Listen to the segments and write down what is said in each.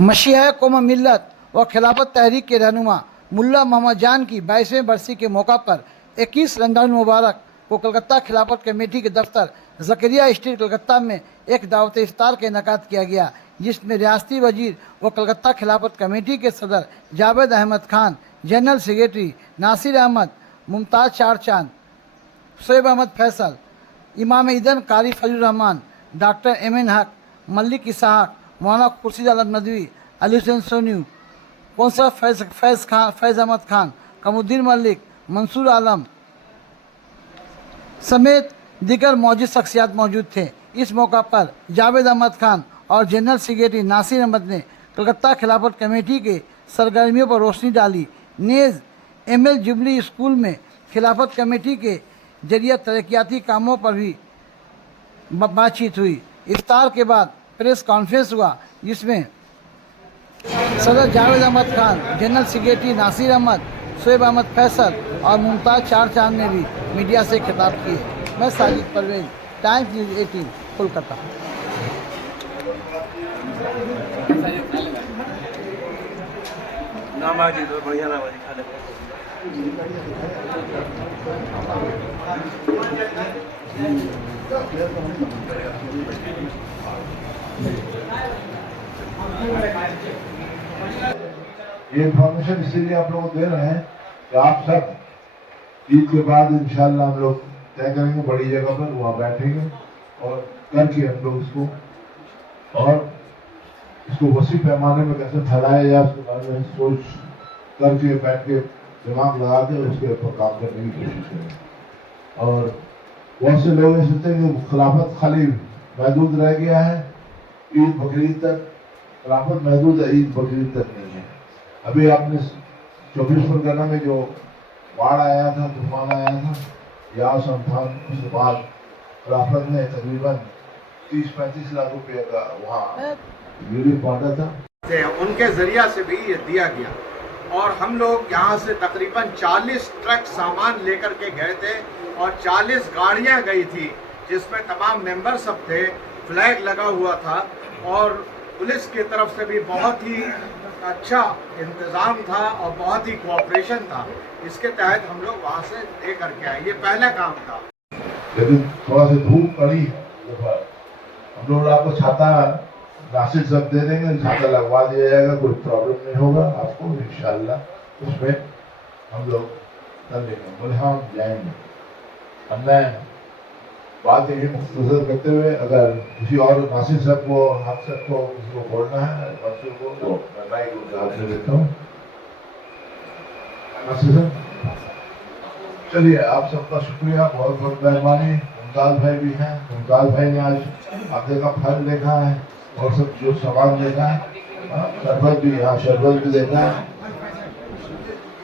मशीहा कौम मिल्लत व खिलाफत तहरीक के रहनुमा मुल्ला मोहम्मद जान की 22वें बरसी के मौका पर 21 रमज़ान मुबारक को कलकत्ता खिलाफत कमेटी के दफ्तर ज़करिया स्ट्रीट कलकत्ता में एक दावत इफ्तार का इनेकाद किया गया, जिसमें रियासती वजीर व कलकत्ता खिलाफत कमेटी के सदर जावेद अहमद खान, जनरल सेक्रेटरी नासिर अहमद, मुमताज़ चार चांद, शोएब अहमद फैसल, इमाम ईदन कारी फजल रहमान, डॉक्टर एम.एन. हक, मलिक इसहाक, मौलाना खुर्शीद आलम नदवी, अली हुसैन सोनी, कौंसल फैज़ अहमद खान, कमुद्दीन मलिक, मंसूर आलम समेत दीगर मौजूद शख्सियात मौजूद थे। इस मौका पर जावेद अहमद खान और जनरल सेक्रेटरी नासिर अहमद ने कलकत्ता खिलाफत कमेटी के सरगर्मियों पर रोशनी डाली। नेज़ एम.एल. जुबली स्कूल में खिलाफत कमेटी के जरिए तरक्याती कामों पर भी बातचीत हुई। इफ्तार के बाद प्रेस कॉन्फ्रेंस हुआ, जिसमें सदर जावेद अहमद खान, जनरल सेक्रेटरी नासिर अहमद, शोएब अहमद फैसल और मुमताज़ चार चांद ने भी मीडिया से खिताब किए। मैं साजिद परवेज, टाइम्स न्यूज़ 18 कोलकाता। बढ़िया नाम खा ले। ये इन्फॉर्मेशन इसीलिए आप लोगों को दे रहे हैं कि आप सब ईद के बाद इंशाल्लाह हम लोग तय करेंगे बड़ी जगह पर, वहाँ बैठेंगे और करके हम लोग इसको और इसको वसी पैमाने में कैसे फैलाया जाए उसके बारे में सोच करके बैठ के दिमाग लगा के उसके ऊपर काम करने की कोशिश करें। और बहुत से लोग ये सोचते हैं कि खिलाफत खाली महदूद रह गया है ईद बकरीद तक। खिलाफत महदूद है, ईद बकरीद तक नहीं है। अभी आपने 24 परगना में जो बाढ़ आया था, तूफान आया था, यास अम्फान, उसके बाद खिलाफत ने तकरीबन 30-35 लाख रुपए का वहाँ रिलीफ बांटा था। उनके जरिया से भी ये दिया गया और हम लोग यहाँ से तकरीबन 40 ट्रक सामान लेकर के गए थे और 40 गाड़ियाँ गई थी, जिसमें तमाम मेंबर सब थे। फ्लैग लगा हुआ था और पुलिस की तरफ से भी बहुत ही अच्छा इंतज़ाम था और बहुत ही कोऑपरेशन था। इसके तहत हम लोग वहाँ से ले करके आए। ये पहला काम था। लेकिन थोड़ा सा धूप पड़ी, हम लोग आपको छाता नासिर सब दे देंगे, छाता लगवा दिया जाएगा, कोई प्रॉब्लम नहीं होगा आपको इंशाल्लाह। उसमें हम लोग कर लेंगे। बोले हाँ हम जाएंगे। अब मैं बात यही मुख्तसर करते हुए, अगर किसी और नासिर साहब को, हम सबको किसी को बोलना है मंसूर को, तो मैं माइक उनके हाथ में देता हूँ। नासिर साहब चलिए, आप सबका शुक्रिया, बहुत बहुत मेहरबानी। मुमताज़ भाई भी हैं, मुमताज़ भाई ने आज आप देखा फल देखा है और सब जो सामान देखा है, शरबत भी, यहाँ शरबत भी देखा है,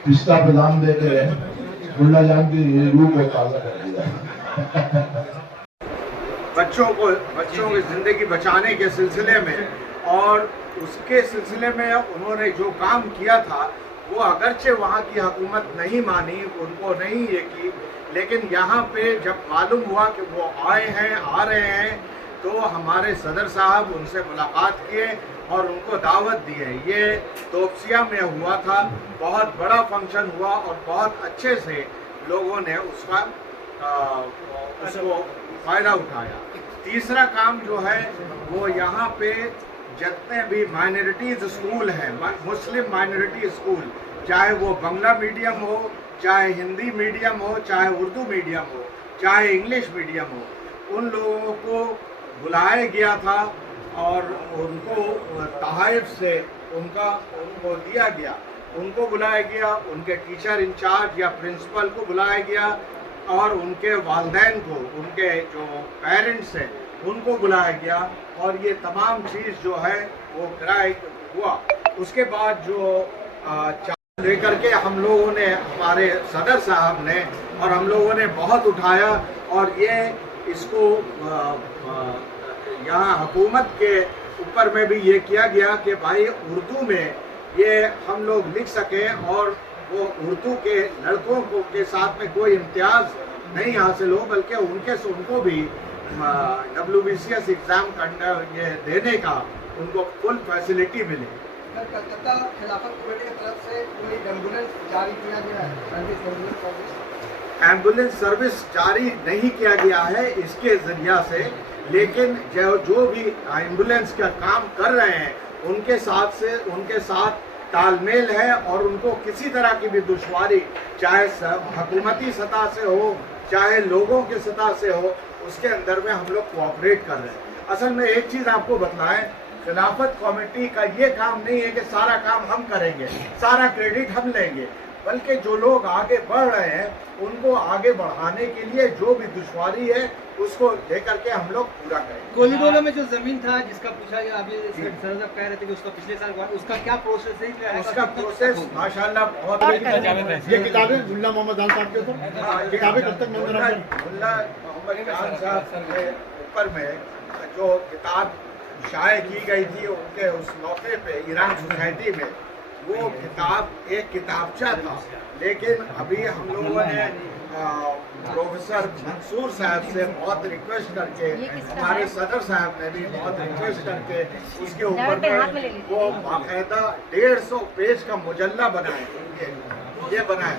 पिस्ता बादाम दे के मुल्ला जान की रूह को ताज़ा कर दिया। बच्चों की ज़िंदगी बचाने के सिलसिले में और उसके सिलसिले में उन्होंने जो काम किया था, वो अगरचे वहाँ की हुकूमत नहीं मानी, उनको नहीं ये की, लेकिन यहाँ पे जब मालूम हुआ कि वो आए हैं, आ रहे हैं, तो हमारे सदर साहब उनसे मुलाकात किए और उनको दावत दी है। ये तोपसिया में हुआ था, बहुत बड़ा फंक्शन हुआ और बहुत अच्छे से लोगों ने उसको फ़ायदा उठाया। तीसरा काम जो है वो यहाँ पे जितने भी माइनॉरिटीज़ स्कूल हैं, मुस्लिम माइनॉरिटी स्कूल, चाहे वो बांग्ला मीडियम हो, चाहे हिंदी मीडियम हो, चाहे उर्दू मीडियम हो, चाहे इंग्लिश मीडियम हो, उन लोगों को बुलाया गया था और उनको तहाइफ से उनको दिया गया, उनको बुलाया गया, उनके टीचर इंचार्ज या प्रिंसिपल को बुलाया गया और उनके वालिदैन को, उनके जो पेरेंट्स हैं उनको बुलाया गया और ये तमाम चीज़ जो है वो कराया हुआ। उसके बाद जो चार्ज लेकर के हम लोगों ने, हमारे सदर साहब ने और हम लोगों ने बहुत उठाया और ये इसको यहाँ हुकूमत के ऊपर में भी ये किया गया कि भाई उर्दू में ये हम लोग लिख सकें और वो उर्दू के लड़कों को के साथ में कोई इम्तियाज़ नहीं हासिल हो, बल्कि उनको भी WBCS एग्ज़ाम ये देने का उनको फुल फैसिलिटी मिले। कलकत्ता खिलाफत कमेटी की तरफ से कोई एम्बुलेंस जारी किया गया है, सर्विस एम्बुलेंस सर्विस जारी नहीं किया गया है इसके जरिया से, लेकिन जो भी एम्बुलेंस का काम कर रहे हैं उनके साथ तालमेल है, और उनको किसी तरह की भी दुश्वारी चाहे हुकूमती सतह से हो चाहे लोगों की सतह से हो, उसके अंदर में हम लोग कोऑपरेट कर रहे हैं। असल में एक चीज़ आपको बताएं, खिलाफत कमेटी का ये काम नहीं है कि सारा काम हम करेंगे, सारा क्रेडिट हम लेंगे, बल्कि जो लोग आगे बढ़ रहे हैं उनको आगे बढ़ाने के लिए जो भी दुश्वारी है उसको लेकर के हम लोग पूरा करेंगे। कोलीबोला में जो जमीन था जिसका पूछा गया, अभी सर साहब कह रहे थे कि उसका पिछले साल हुआ, उसका क्या प्रोसेस है, क्या उसका प्रोसेस माशाल्लाह बहुत ये किताबें मुल्ला मोहम्मद जान साहब के ऊपर, किताबें कब तक मुल्ला मोहम्मद जान साहब के ऊपर में जो किताब शाये की गई थी उनके उस मौके पे ईरान सोसाइटी में, वो किताब एक किताबचा था, लेकिन अभी हम लोगों ने प्रोफेसर मंसूर साहब से बहुत रिक्वेस्ट करके, हमारे सदर साहब ने भी बहुत रिक्वेस्ट करके उसके ऊपर में वो बाकायदा 150 पेज का मुजल्ला बनाए, ये बनाए।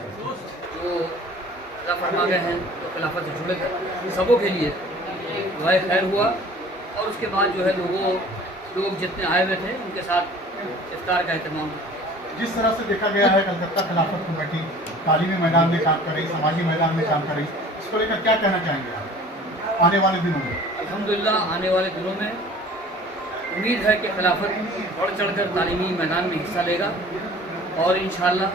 जो अल्लाह फरमा गए हैं तो खिलाफत से जुड़े गए सबों के लिए दुआ खैर हुआ, और उसके बाद जो है लोग जितने आए हुए थे उनके साथ इफ्तार का एहतमाम। जिस तरह से देखा गया है कलकत्ता खिलाफत कमेटी तालीमी मैदान में काम कर रही, समाजी मैदान में काम कर रही, इसको लेकर क्या कहना चाहेंगे आप आने वाले दिनों में? अल्हम्दुलिल्लाह आने वाले दिनों में उम्मीद है कि खिलाफत बढ़ चढ़कर तालीमी मैदान में हिस्सा लेगा, और इंशाअल्लाह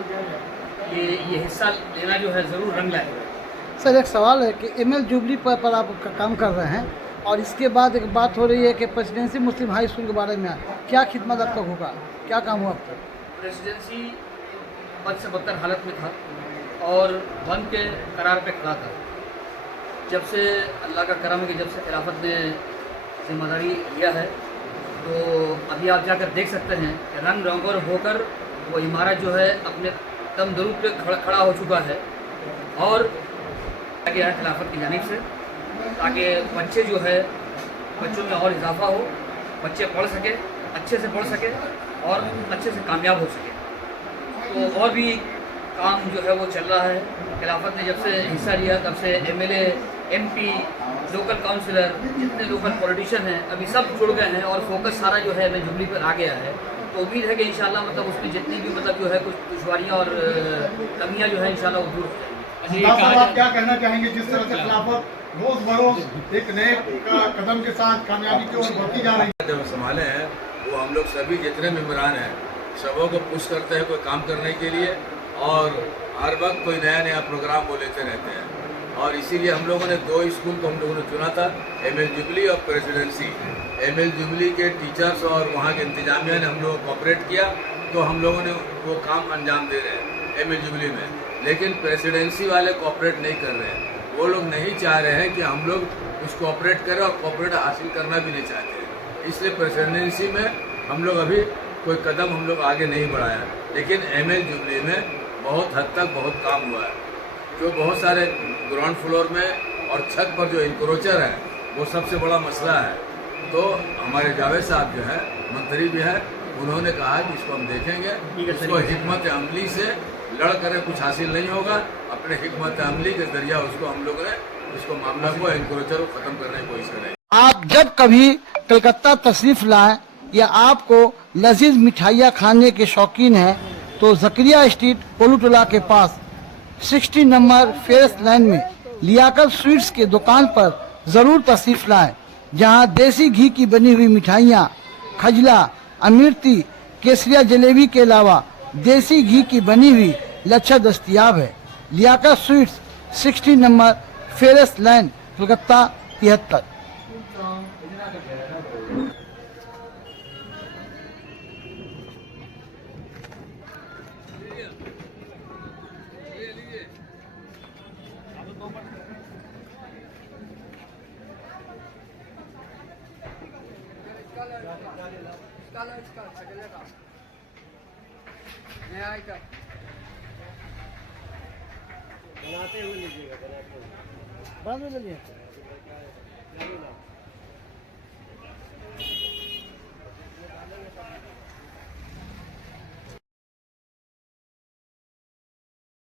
ये हिस्सा लेना जो है ज़रूर रंग लाएगा। सर एक सवाल है कि एमएल जुबली पर आप काम कर रहे हैं, और इसके बाद एक बात हो रही है कि प्रेसिडेंसी मुस्लिम हाई स्कूल के बारे में क्या खिदमत अब तक होगा, क्या काम हुआ अब तक? प्रेसिडेंसी बद से बदतर हालत में था और बंद के करार पे खड़ा था। जब से अल्लाह का करम है कि जब से खिलाफत ने जिम्मेदारी लिया है, तो अभी आप जाकर देख सकते हैं कि रंग रंगोर होकर वो इमारत जो है अपने दम दरूद पे खड़ा हो चुका है, और गया है खिलाफत की जानिब से, ताकि बच्चे जो है बच्चों में और इजाफा हो, बच्चे पढ़ सके, अच्छे से पढ़ सके और अच्छे से कामयाब हो सके। तो और भी काम जो है वो चल रहा है। खिलाफत ने जब से हिस्सा लिया तब से एमएलए, एमपी, लोकल काउंसिलर, जितने लोकल पॉलिटिशियन हैं अभी सब जुड़ गए हैं, और फोकस सारा जो है एमएल जुबली पर आ गया है। तो उम्मीद है कि इंशाल्लाह मतलब उसमें जितनी भी मतलब जो है कुछ दुश्वारियाँ और कमियाँ जो है इंशाल्लाह वो दूर आप क्या कहना चाहेंगे जिस तरह से खिलाफत रोज बरोज एक नए कदम के साथ कामयाबी की ओर बढ़ती जा रही है? संभाले हैं वो हम लोग सभी जितने मेम्बरान हैं सबों को पुश करते हैं कोई काम करने के लिए, और हर वक्त कोई नया प्रोग्राम वो लेते रहते हैं, और इसीलिए हम लोगों ने 2 स्कूल को हम लोगों ने चुना था, एमएल जुबली और प्रेसिडेंसी। एमएल जुबली के टीचर्स और वहाँ के इंतजामिया ने हम लोग कोऑपरेट किया, तो हम लोगों ने वो काम अंजाम दे रहे हैं एमएल जुबली में। लेकिन प्रेसिडेंसी वाले कोऑपरेट नहीं कर रहे हैं, वो लोग नहीं चाह रहे हैं कि हम लोग उस कोऑपरेट करें, और कोऑपरेट हासिल करना भी नहीं चाहते हैं। इसलिए प्रेसिडेंसी में हम लोग अभी कोई कदम हम लोग आगे नहीं बढ़ाया, लेकिन एमएल जुबली में बहुत हद तक बहुत काम हुआ है। जो बहुत सारे ग्राउंड फ्लोर में और छत पर जो इंक्रोचर है वो सबसे बड़ा मसला है। तो हमारे जावेद साहब जो है मंत्री भी है, उन्होंने कहा कि इसको हम देखेंगे, इसको हिकमत अमली से लड़ कर कुछ हासिल नहीं होगा, अपने हिकमत अमली के जरिया उसको हम लोग ने इसको मामला को इंक्रोचर को खत्म करने की कोशिश करेंगे। आप जब कभी कलकत्ता तशरीफ लाएं या आपको लजीज मिठाइयाँ खाने के शौकीन हैं, तो जकरिया स्ट्रीट कोलूटोला के पास 60 नंबर फेरस लाइन में लियाकत स्वीट्स के दुकान पर जरूर तशरीफ लाएं, जहां देसी घी की बनी हुई मिठाइयाँ, खजला, अमीरती, केसरिया जलेबी के अलावा देसी घी की बनी हुई लच्छा दस्तयाब है। Liyaqat sweets 60 number Phears lane Calcutta 73। बनाते हुए लीजिएगा, बनाते हुए